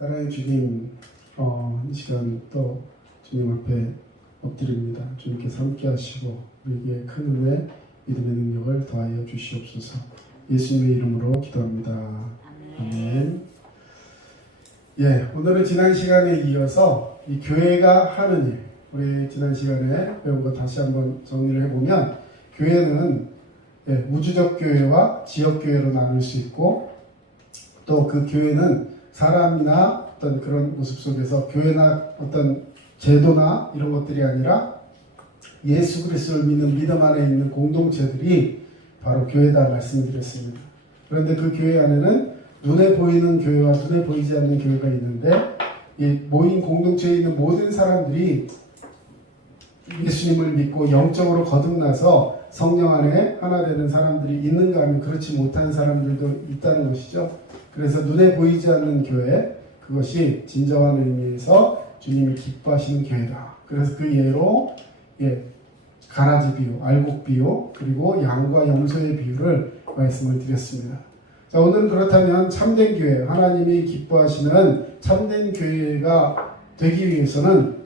사랑의 주님, 이 시간 또 주님 앞에 엎드립니다. 주님께서 함께 하시고 우리에게 큰 은혜, 믿음의 능력을 더하여 주시옵소서. 예수님의 이름으로 기도합니다. 아멘. 오늘은 지난 시간에 이어서 이 교회가 하는 일, 우리 지난 시간에 배운 거 다시 한번 정리를 해보면, 교회는 우주적 교회와 지역 교회로 나눌 수 있고, 또 그 교회는 사람이나 어떤 그런 모습 속에서 교회나 어떤 제도나 이런 것들이 아니라 예수 그리스도를 믿는 믿음 안에 있는 공동체들이 바로 교회다 말씀드렸습니다. 그런데 그 교회 안에는 눈에 보이는 교회와 눈에 보이지 않는 교회가 있는데, 이 모인 공동체에 있는 모든 사람들이 예수님을 믿고 영적으로 거듭나서 성령 안에 하나 되는 사람들이 있는가 하면 그렇지 못한 사람들도 있다는 것이죠. 그래서 눈에 보이지 않는 교회, 그것이 진정한 의미에서 주님이 기뻐하시는 교회다. 그래서 그 예로 가라지 비유, 알곡 비유, 그리고 양과 염소의 비유를 말씀을 드렸습니다. 자, 오늘은 그렇다면 참된 교회, 하나님이 기뻐하시는 참된 교회가 되기 위해서는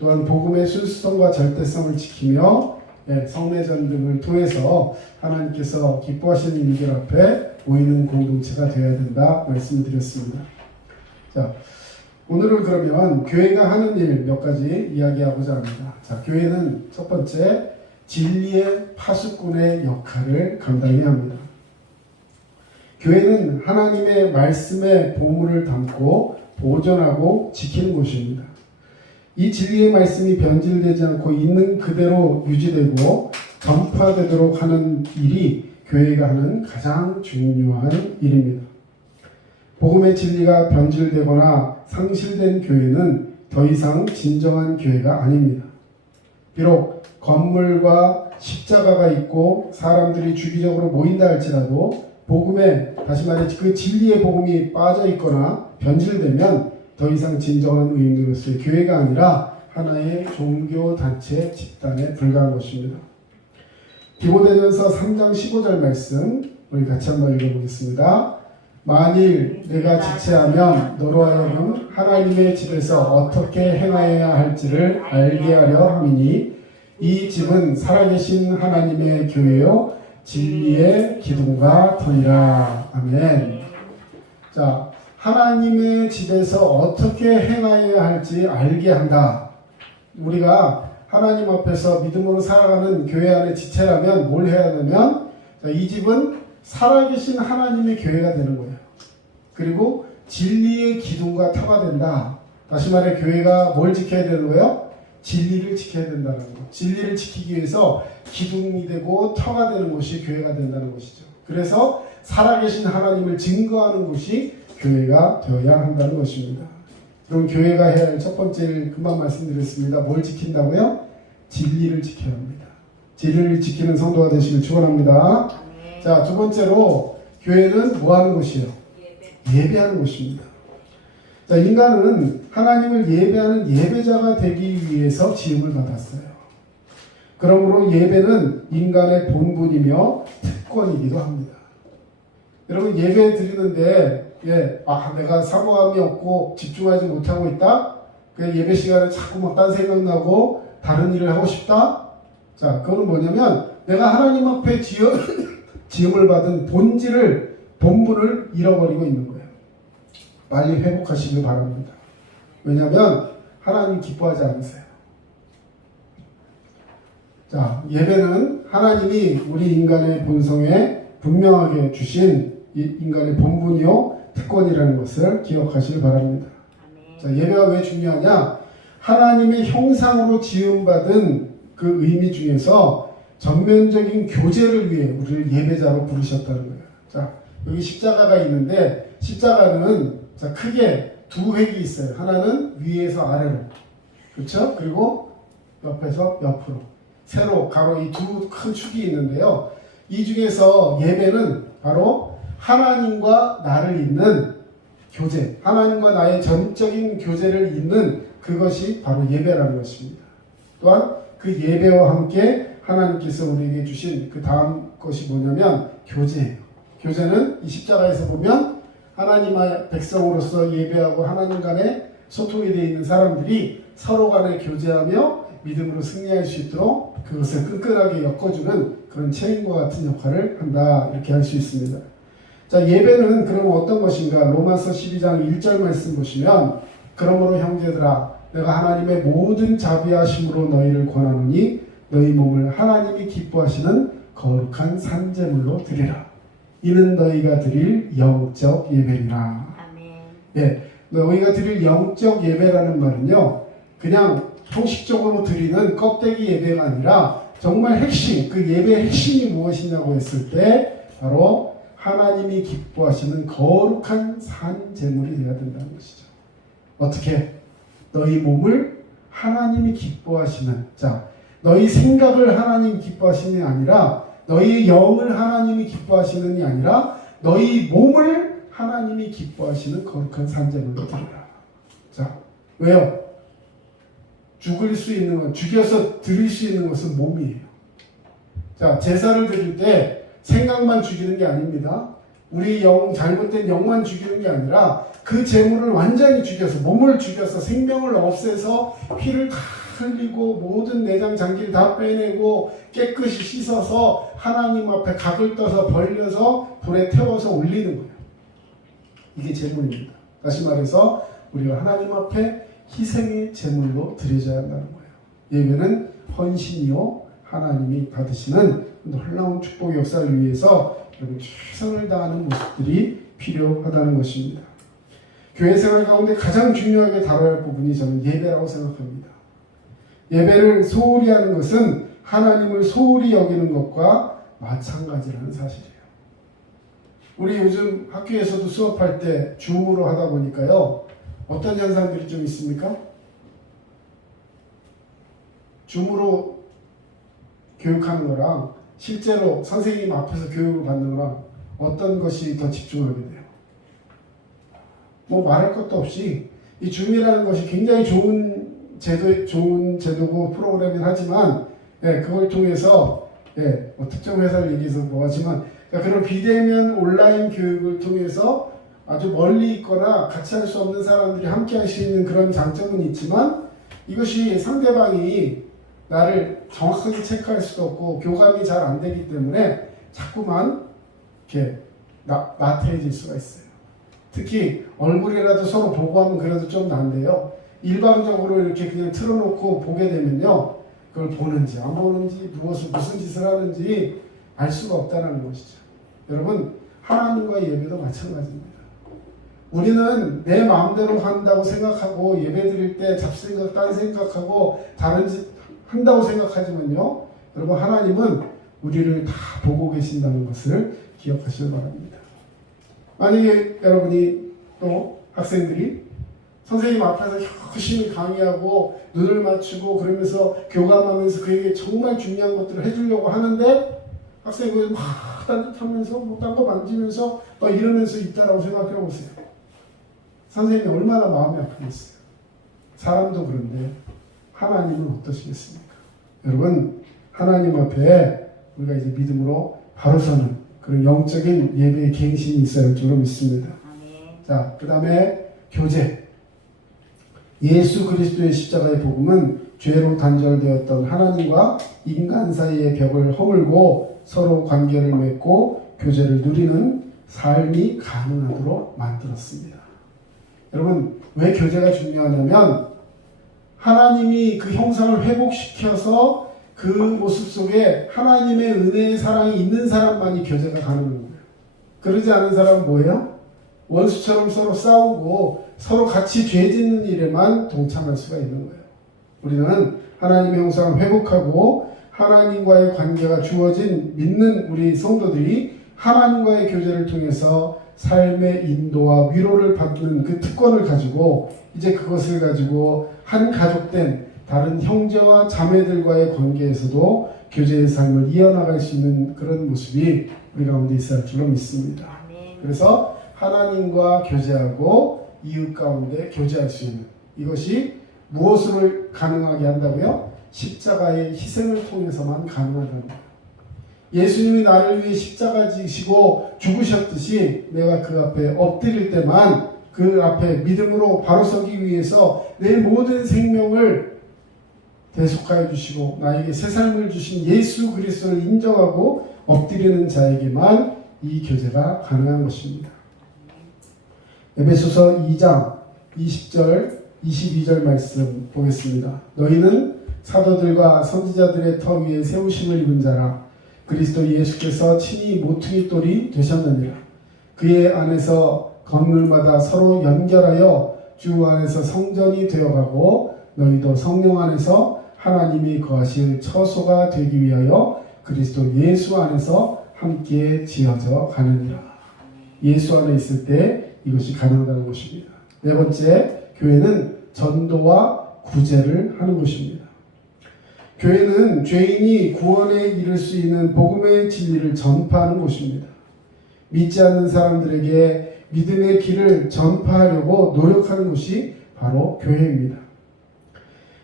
또한 복음의 순수성과 절대성을 지키며 성례전 등을 통해서 하나님께서 기뻐하시는 일들 앞에 모이는 공동체가 되어야 된다 말씀을 드렸습니다. 자, 오늘은 그러면 교회가 하는 일 몇 가지 이야기하고자 합니다. 자, 교회는 첫 번째, 진리의 파수꾼의 역할을 감당해야 합니다. 교회는 하나님의 말씀의 보물을 담고 보존하고 지키는 곳입니다. 이 진리의 말씀이 변질되지 않고 있는 그대로 유지되고 전파되도록 하는 일이 교회가 하는 가장 중요한 일입니다. 복음의 진리가 변질되거나 상실된 교회는 더 이상 진정한 교회가 아닙니다. 비록 건물과 십자가가 있고 사람들이 주기적으로 모인다 할지라도 복음에, 다시 말해 그 진리의 복음이 빠져 있거나 변질되면 더 이상 진정한 의미로서의 교회가 아니라 하나의 종교단체 집단에 불과한 것입니다. 디모데전서 3장 15절 말씀 우리 같이 한번 읽어보겠습니다. 만일 내가 지체하면 너로 하여금 하나님의 집에서 어떻게 행하여야 할지를 알게 하려 함이니 이 집은 살아계신 하나님의 교회요 진리의 기둥과 터이라. 아멘. 자, 하나님의 집에서 어떻게 행하여야 할지 알게 한다. 우리가 하나님 앞에서 믿음으로 살아가는 교회 안에 지체라면 뭘 해야 하냐면, 이 집은 살아계신 하나님의 교회가 되는 거예요. 그리고 진리의 기둥과 터가 된다. 다시 말해 교회가 뭘 지켜야 되는 거예요? 진리를 지켜야 된다는 거. 진리를 지키기 위해서 기둥이 되고 터가 되는 것이 교회가 된다는 것이죠. 그래서 살아계신 하나님을 증거하는 곳이 교회가 되어야 한다는 것입니다. 그럼 교회가 해야 할 첫 번째를 금방 말씀드렸습니다. 뭘 지킨다고요? 진리를 지켜야 합니다. 진리를 지키는 성도가 되시길 축원합니다. 자, 두 번째로 교회는 뭐 하는 곳이에요? 예배하는 곳입니다. 자, 인간은 하나님을 예배하는 예배자가 되기 위해서 지음을 받았어요. 그러므로 예배는 인간의 본분이며 특권이기도 합니다. 여러분, 예배 드리는데 내가 사모함이 없고 집중하지 못하고 있다? 그냥 예배 시간에 자꾸 막 딴 생각나고 다른 일을 하고 싶다? 자, 그거는 뭐냐면 내가 하나님 앞에 지음을 받은 본분을 잃어버리고 있는 거예요. 빨리 회복하시길 바랍니다. 왜냐하면 하나님 기뻐하지 않으세요. 자, 예배는 하나님이 우리 인간의 본성에 분명하게 주신 인간의 본분이요 특권이라는 것을 기억하시길 바랍니다. 자, 예배가 왜 중요하냐? 하나님의 형상으로 지음받은 그 의미 중에서 전면적인 교제를 위해 우리를 예배자로 부르셨다는 거예요. 자, 여기 십자가가 있는데 십자가는 크게 두 획이 있어요. 하나는 위에서 아래로, 그렇죠? 그리고 옆에서 옆으로, 세로, 가로, 이 두 큰 축이 있는데요. 이 중에서 예배는 바로 하나님과 나를 잇는 교제, 하나님과 나의 전적인 교제를 잇는 그것이 바로 예배라는 것입니다. 또한 그 예배와 함께 하나님께서 우리에게 주신 그 다음 것이 뭐냐면 교제예요. 교제는 이 십자가에서 보면 하나님의 백성으로서 예배하고 하나님 간에 소통이 되어 있는 사람들이 서로 간에 교제하며 믿음으로 승리할 수 있도록 그것을 끈끈하게 엮어주는 그런 체인과 같은 역할을 한다, 이렇게 할 수 있습니다. 자, 예배는 그럼 어떤 것인가? 로마서 12장 1절 말씀 보시면, 그러므로 형제들아 내가 하나님의 모든 자비하심으로 너희를 권하노니 너희 몸을 하나님이 기뻐하시는 거룩한 산제물로 드리라. 이는 너희가 드릴 영적 예배니라. 아멘. 예, 너희가 드릴 영적 예배라는 말은요, 그냥 형식적으로 드리는 껍데기 예배가 아니라 정말 핵심, 그 예배의 핵심이 무엇이냐고 했을 때 바로 하나님이 기뻐하시는 거룩한 산제물이 되어야 된다는 것이죠. 어떻게? 너희 몸을 하나님이 기뻐하시는, 자, 너희 생각을 하나님이 기뻐하시는 게 아니라 너희 영을 하나님이 기뻐하시는이 아니라 너희 몸을 하나님이 기뻐하시는 거룩한 산제물로 드리라. 자, 왜요? 죽일 수 있는 것, 죽여서 드릴 수 있는 것은 몸이에요. 자, 제사를 드릴 때 생각만 죽이는 게 아닙니다. 우리 영, 잘못된 영만 죽이는 게 아니라 그 제물을 완전히 죽여서, 몸을 죽여서 생명을 없애서 피를 다 흘리고 모든 내장 장기를 다 빼내고 깨끗이 씻어서 하나님 앞에 각을 떠서 벌려서 불에 태워서 올리는 거예요. 이게 제물입니다. 다시 말해서 우리가 하나님 앞에 희생의 제물로 드려져야 한다는 거예요. 예배는 헌신이요 하나님이 받으시는 놀라운 축복의 역사를 위해서 최선을 다하는 모습들이 필요하다는 것입니다. 교회 생활 가운데 가장 중요하게 다뤄야 할 부분이 저는 예배라고 생각합니다. 예배를 소홀히 하는 것은 하나님을 소홀히 여기는 것과 마찬가지라는 사실이에요. 우리 요즘 학교에서도 수업할 때 줌으로 하다 보니까요, 어떤 현상들이 좀 있습니까? 줌으로 교육하는 거랑 실제로 선생님 앞에서 교육을 받는 거랑 어떤 것이 더 집중하게 돼요? 뭐 말할 것도 없이 이 줌이라는 것이 굉장히 좋은 제도고 프로그램이긴 하지만, 예, 그걸 통해서, 예, 뭐 특정 회사를 얘기해서 뭐하지만, 그러니까 그런 비대면 온라인 교육을 통해서 아주 멀리 있거나 같이 할 수 없는 사람들이 함께 할 수 있는 그런 장점은 있지만, 이것이 상대방이 나를 정확하게 체크할 수도 없고 교감이 잘 안 되기 때문에 자꾸만 이렇게 나태해질 수가 있어요. 특히 얼굴이라도 서로 보고 하면 그래도 좀 난데요, 일방적으로 이렇게 그냥 틀어놓고 보게 되면요, 그걸 보는지 안 보는지 무슨 짓을 하는지 알 수가 없다는 것이죠. 여러분, 하나님과의 예배도 마찬가지입니다. 우리는 내 마음대로 한다고 생각하고 예배 드릴 때 잡생각, 딴 생각하고 다른 짓 한다고 생각하지만요, 여러분, 하나님은 우리를 다 보고 계신다는 것을 기억하시기 바랍니다. 만약에 여러분이 또 학생들이 선생님 앞에서 열심히 강의하고 눈을 맞추고 그러면서 교감하면서 그에게 정말 중요한 것들을 해주려고 하는데 학생이 막 딴짓하면서 뭐 딴 거 만지면서 이러면서 있다라고 생각해 보세요. 선생님이 얼마나 마음이 아프겠어요. 사람도 그런데 하나님은 어떠시겠습니까? 여러분, 하나님 앞에 우리가 이제 믿음으로 바로 서는 그런 영적인 예배의 갱신이 있어야 할 줄로 믿습니다. 자, 그 다음에 교제. 예수 그리스도의 십자가의 복음은 죄로 단절되었던 하나님과 인간 사이의 벽을 허물고 서로 관계를 맺고 교제를 누리는 삶이 가능하도록 만들었습니다. 여러분, 왜 교제가 중요하냐면 하나님이 그 형상을 회복시켜서 그 모습 속에 하나님의 은혜의 사랑이 있는 사람만이 교제가 가능한 거예요. 그러지 않은 사람은 뭐예요? 원수처럼 서로 싸우고 서로 같이 죄 짓는 일에만 동참할 수가 있는 거예요. 우리는 하나님의 형상을 회복하고 하나님과의 관계가 주어진 믿는 우리 성도들이 하나님과의 교제를 통해서 삶의 인도와 위로를 받는 그 특권을 가지고 이제 그것을 가지고 한 가족된 다른 형제와 자매들과의 관계에서도 교제의 삶을 이어나갈 수 있는 그런 모습이 우리 가운데 있어야 할 줄로 믿습니다. 그래서 하나님과 교제하고 이웃 가운데 교제할 수 있는 이것이 무엇으로 가능하게 한다고요? 십자가의 희생을 통해서만 가능하다는 거예요. 예수님이 나를 위해 십자가 지시고 죽으셨듯이 내가 그 앞에 엎드릴 때만 그 앞에 믿음으로 바로 서기 위해서 내 모든 생명을 대속하여 주시고 나에게 새 삶을 주신 예수 그리스도를 인정하고 엎드리는 자에게만 이 교제가 가능한 것입니다. 에베소서 2장 20절 22절 말씀 보겠습니다. 너희는 사도들과 선지자들의 터 위에 세우심을 입은 자라. 그리스도 예수께서 친히 모퉁이 돌이 되셨느니라. 그의 안에서 건물마다 서로 연결하여 주 안에서 성전이 되어가고 너희도 성령 안에서 하나님이 거하실 처소가 되기 위하여 그리스도 예수 안에서 함께 지어져 가느니라. 예수 안에 있을 때 이것이 가능하다는 것입니다. 네 번째, 교회는 전도와 구제를 하는 것입니다. 교회는 죄인이 구원에 이를 수 있는 복음의 진리를 전파하는 곳입니다. 믿지 않는 사람들에게 믿음의 길을 전파하려고 노력하는 곳이 바로 교회입니다.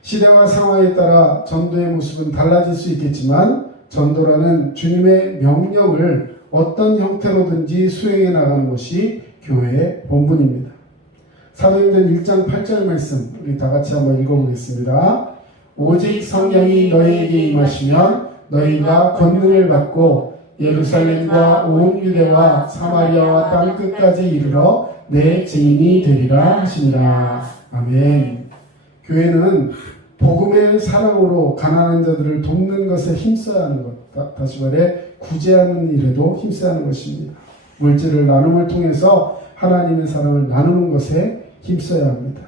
시대와 상황에 따라 전도의 모습은 달라질 수 있겠지만 전도라는 주님의 명령을 어떤 형태로든지 수행해 나가는 것이 교회의 본분입니다. 사도행전 1장 8절 말씀 우리 다 같이 한번 읽어보겠습니다. 오직 성령이 너희에게 임하시면 너희가 권능을 받고 예루살렘과 온 유대와 사마리아와 땅끝까지 이르러 내 증인이 되리라 하시니라. 아멘. 교회는 복음의 사랑으로 가난한 자들을 돕는 것에 힘써야 하는 것, 다시 말해 구제하는 일에도 힘써야 하는 것입니다. 물질을 나눔을 통해서 하나님의 사랑을 나누는 것에 힘써야 합니다.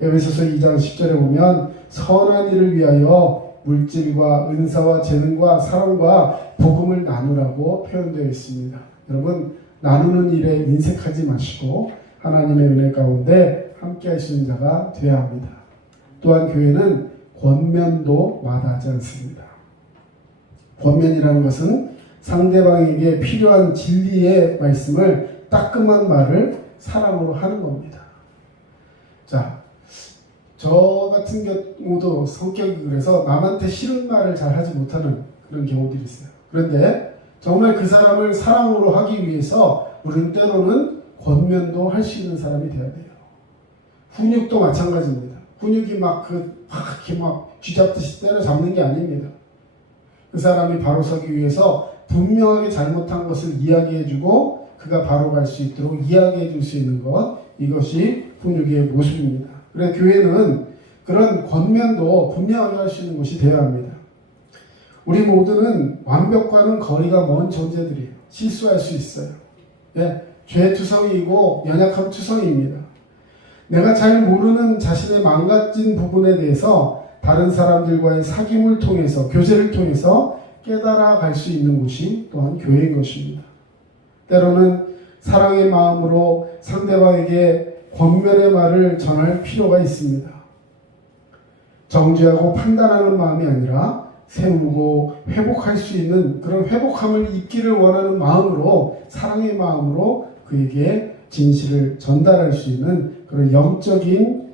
에베소서 2장 10절에 보면 선한 일을 위하여 물질과 은사와 재능과 사랑과 복음을 나누라고 표현되어 있습니다. 여러분, 나누는 일에 인색하지 마시고 하나님의 은혜 가운데 함께 하시는 자가 되어야 합니다. 또한 교회는 권면도 마다하지 않습니다. 권면이라는 것은 상대방에게 필요한 진리의 말씀을 따끔한 말을 사랑으로 하는 겁니다. 자, 저 같은 경우도 성격이 그래서 남한테 싫은 말을 잘 하지 못하는 그런 경우들이 있어요. 그런데 정말 그 사람을 사랑으로 하기 위해서 우리는 때로는 권면도 할 수 있는 사람이 되어야 돼요. 훈육도 마찬가지입니다. 훈육이 이렇게 쥐잡듯이 때려잡는 게 아닙니다. 그 사람이 바로 서기 위해서 분명하게 잘못한 것을 이야기해주고 그가 바로 갈 수 있도록 이야기해줄 수 있는 것, 이것이 훈육의 모습입니다. 그래서 교회는 그런 권면도 분명하게 할 수 있는 곳이 되어야 합니다. 우리 모두는 완벽과는 거리가 먼 존재들이에요. 실수할 수 있어요. 예, 죄투성이고 연약함 투성이입니다. 내가 잘 모르는 자신의 망가진 부분에 대해서 다른 사람들과의 사귐을 통해서, 교제를 통해서 깨달아 갈 수 있는 곳이 또한 교회인 것입니다. 때로는 사랑의 마음으로 상대방에게 권면의 말을 전할 필요가 있습니다. 정죄하고 판단하는 마음이 아니라 세우고 회복할 수 있는 그런 회복함을 입기를 원하는 마음으로, 사랑의 마음으로 그에게 진실을 전달할 수 있는 그런 영적인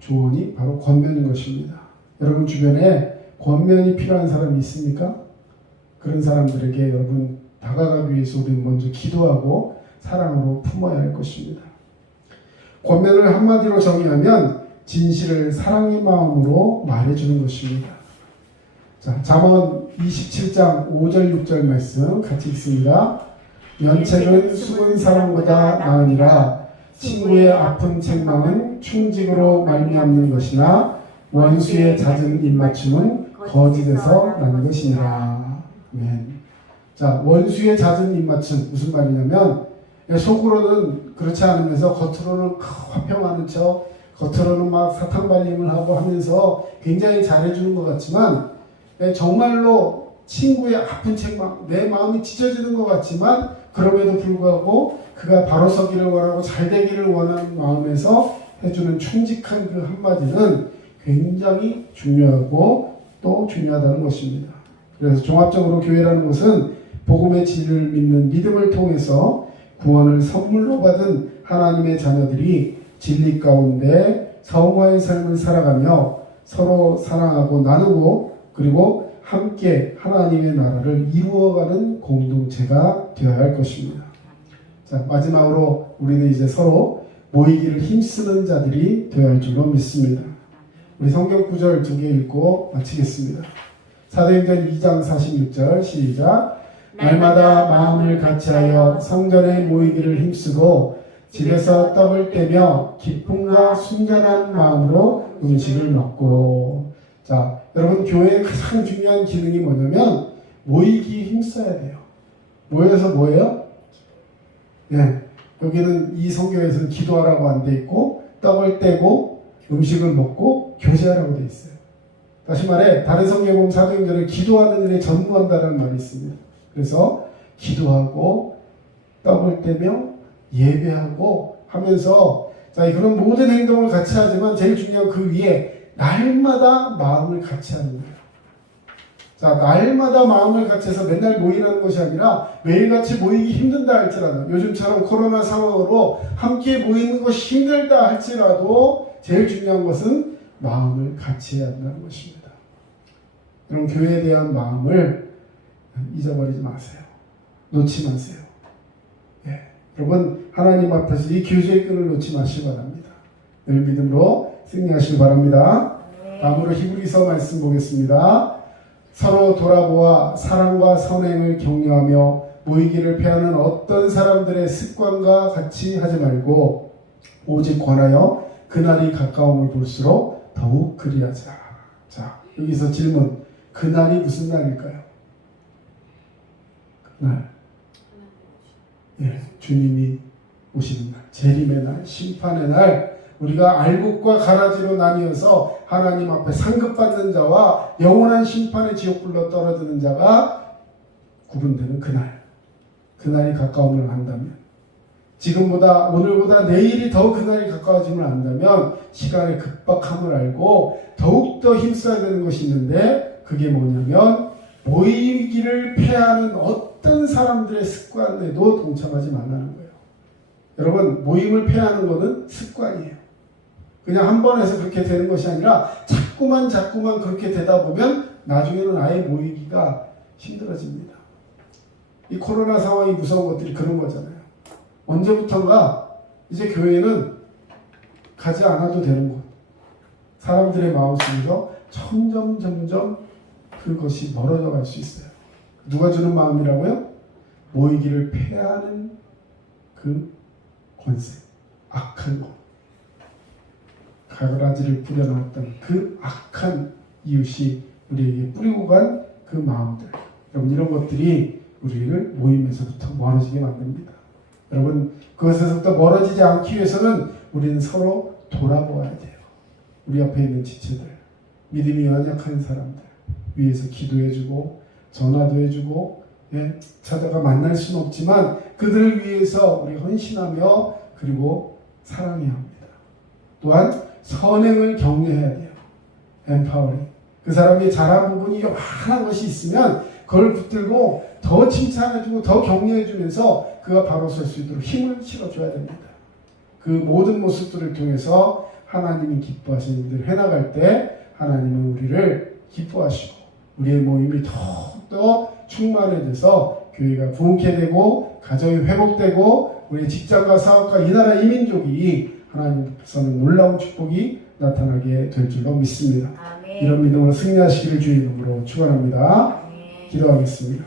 조언이 바로 권면인 것입니다. 여러분 주변에 권면이 필요한 사람이 있습니까? 그런 사람들에게 여러분 다가가기 위해서 우리는 먼저 기도하고 사랑으로 품어야 할 것입니다. 권면을 한마디로 정의하면 진실을 사랑의 마음으로 말해주는 것입니다. 자, 잠언 27장 5절 6절 말씀 같이 읽습니다. 면책은 숙은 사랑보다 나으니라. 친구의 아픈 책망은 충직으로 말미암는 것이나 원수의 잦은 입맞춤은 거짓에서 나는 것이니라. 아멘. 자, 원수의 잦은 입맞춤 무슨 말이냐면 속으로는 그렇지 않으면서 겉으로는 화평하는 척, 겉으로는 막 사탕발림을 하고 하면서 굉장히 잘해주는 것 같지만 정말로 친구의 아픈 책망, 내 마음이 찢어지는 것 같지만 그럼에도 불구하고 그가 바로 서기를 원하고 잘 되기를 원하는 마음에서 해주는 충직한 그 한마디는 굉장히 중요하고 또 중요하다는 것입니다. 그래서 종합적으로 교회라는 것은 복음의 진리를 믿는 믿음을 통해서 구원을 선물로 받은 하나님의 자녀들이 진리 가운데 성화의 삶을 살아가며 서로 사랑하고 나누고 그리고 함께 하나님의 나라를 이루어가는 공동체가 되어야 할 것입니다. 자, 마지막으로 우리는 이제 서로 모이기를 힘쓰는 자들이 되어야 할 줄로 믿습니다. 우리 성경 구절 2개 읽고 마치겠습니다. 사도행전 2장 46절 시작. 날마다 마음을 같이하여 성전에 모이기를 힘쓰고 집에서 떡을 떼며 기쁨과 순전한 마음으로 음식을 먹고. 자, 여러분, 교회의 가장 중요한 기능이 뭐냐면 모이기 힘써야 돼요. 모여서 뭐예요? 네, 여기는 이 성경에서는 기도하라고 안 돼 있고 떡을 떼고 음식을 먹고 교제하라고 돼 있어요. 다시 말해 다른 성경에 보면 사도행전에 기도하는 일에 전무한다는 말이 있습니다. 그래서 기도하고 떡을 떼며 예배하고 하면서, 자, 그런 모든 행동을 같이 하지만 제일 중요한 그 위에 날마다 마음을 같이 하는 거예요. 자, 날마다 마음을 같이 해서 맨날 모이라는 것이 아니라 매일같이 모이기 힘든다 할지라도, 요즘처럼 코로나 상황으로 함께 모이는 것이 힘들다 할지라도 제일 중요한 것은 마음을 같이 해야 한다는 것입니다. 그럼 교회에 대한 마음을 잊어버리지 마세요. 놓지 마세요. 예. 여러분, 하나님 앞에서 이 교제의 끈을 놓지 마시기 바랍니다. 늘 믿음으로 승리하시기 바랍니다. 다음으로 히브리서 말씀 보겠습니다. 서로 돌아보아 사랑과 선행을 격려하며 모이기를 패하는 어떤 사람들의 습관과 같이 하지 말고 오직 권하여 그날이 가까움을 볼수록 더욱 그리하자. 자, 여기서 질문. 그날이 무슨 날일까요? 그날. 예, 주님이 오시는 날, 재림의 날, 심판의 날, 우리가 알곡과 가라지로 나뉘어서 하나님 앞에 상급받는 자와 영원한 심판의 지옥불로 떨어지는 자가 구분되는 그날, 그날이 가까움을 한다면, 지금보다 오늘보다 내일이 더 그날이 가까워짐을 안다면 시간의 급박함을 알고 더욱더 힘써야 되는 것이 있는데, 그게 뭐냐면 모이기를 패하는 어떤 사람들의 습관에도 동참하지 말라는 거예요. 여러분, 모임을 패하는 것은 습관이에요. 그냥 한 번 해서 그렇게 되는 것이 아니라 자꾸만 그렇게 되다 보면 나중에는 아예 모이기가 힘들어집니다. 이 코로나 상황이 무서운 것들이 그런 거잖아요. 언제부턴가 이제 교회는 가지 않아도 되는 곳, 사람들의 마음속에서 점점 그것이 멀어져 갈 수 있어요. 누가 주는 마음이라고요? 모이기를 패하는 그 권세, 악한 것, 가라지를 뿌려놨던 그 악한 이웃이 우리에게 뿌리고 간 그 마음들, 여러분, 이런 것들이 우리를 모임에서부터 멀어지게 만듭니다. 여러분, 그것에서부터 멀어지지 않기 위해서는 우리는 서로 돌아보아야 돼요. 우리 옆에 있는 지체들, 믿음이 연약한 사람들 위해서 기도해주고 전화도 해주고, 예, 찾아가 만날 수는 없지만 그들을 위해서 우리 헌신하며 그리고 사랑해야 합니다. 또한 선행을 격려해야 돼요. empowering. 그 사람이 잘한 부분이 요만한 것이 있으면 그걸 붙들고 더 칭찬해주고 더 격려해주면서 그가 바로 설 수 있도록 힘을 실어줘야 됩니다. 그 모든 모습들을 통해서 하나님이 기뻐하시는 일을 해나갈 때 하나님은 우리를 기뻐하시고 우리의 모임이 더욱더 충만해져서 교회가 부흥케 되고 가정이 회복되고 우리의 직장과 사업과 이 나라 이 민족이 하나님께서는 놀라운 축복이 나타나게 될 줄로 믿습니다. 아멘. 이런 믿음으로 승리하시기를 주의 이름으로 축원합니다. 기도하겠습니다.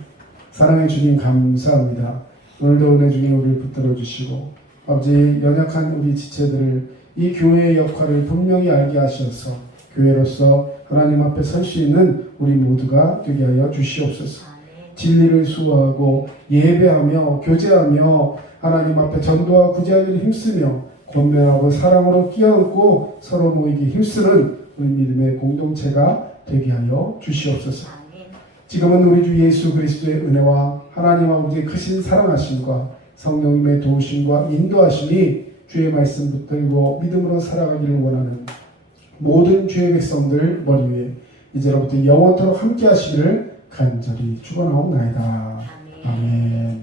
사랑의 주님, 감사합니다. 오늘도 은혜 중에 우리를 붙들어 주시고 아버지, 연약한 우리 지체들을 이 교회의 역할을 분명히 알게 하셔서 교회로서 하나님 앞에 설 수 있는 우리 모두가 되게 하여 주시옵소서. 진리를 수호하고 예배하며 교제하며 하나님 앞에 전도와 구제하기를 힘쓰며 권면하고 사랑으로 끼어안고 서로 모이기 힘쓰는 우리 믿음의 공동체가 되게 하여 주시옵소서. 지금은 우리 주 예수 그리스도의 은혜와 하나님 아버지의 크신 사랑하심과 성령님의 도우심과 인도하심이 주의 말씀 붙들고 믿음으로 살아가기를 원하는 모든 주의 백성들 머리 위에 이제로부터 영원토록 함께 하시기를 간절히 축원하옵나이다. 아멘.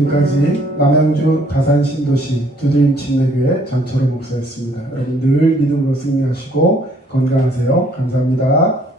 지금까지 남양주 다산 신도시 두드림 침례교회 전철호 목사였습니다. 여러분 늘 믿음으로 승리하시고 건강하세요. 감사합니다.